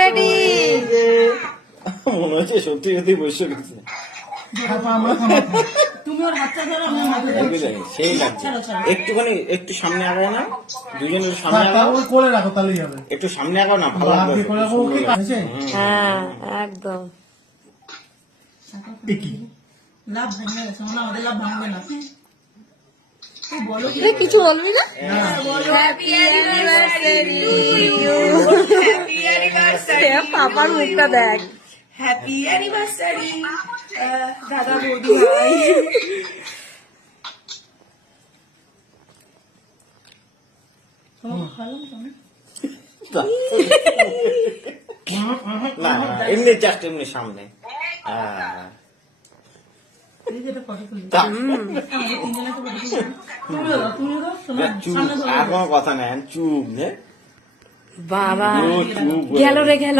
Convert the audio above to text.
Ready. মনে হচ্ছে সত্যি সত্যি বসে গেছে। তুমি ওর হাতটা ধরো, আমি সেই লাগছে। একটুখানি একটু সামনে আগাও না, দুজন সামনে আগাও, করে রাখো তাহলেই হবে। একটু সামনে আগাও না, ভালো লাগবে। হ্যাঁ একদম। লাভ ভাঙবে গেছে, মানে আমাদের লাভ ভাঙবে না। বলো কি? কিছু বলবি না? হ্যাপি অ্যানিভার্সারি, পাপার মুখটা দেখ। হ্যাপি অ্যানিভার্সারি দাদা বৌদি ভাই। না এমনি জাস্ট এমনি সামনে। আর কোনো কথা নেই, চুপ নে বাবা চুপ গেল রে গেল।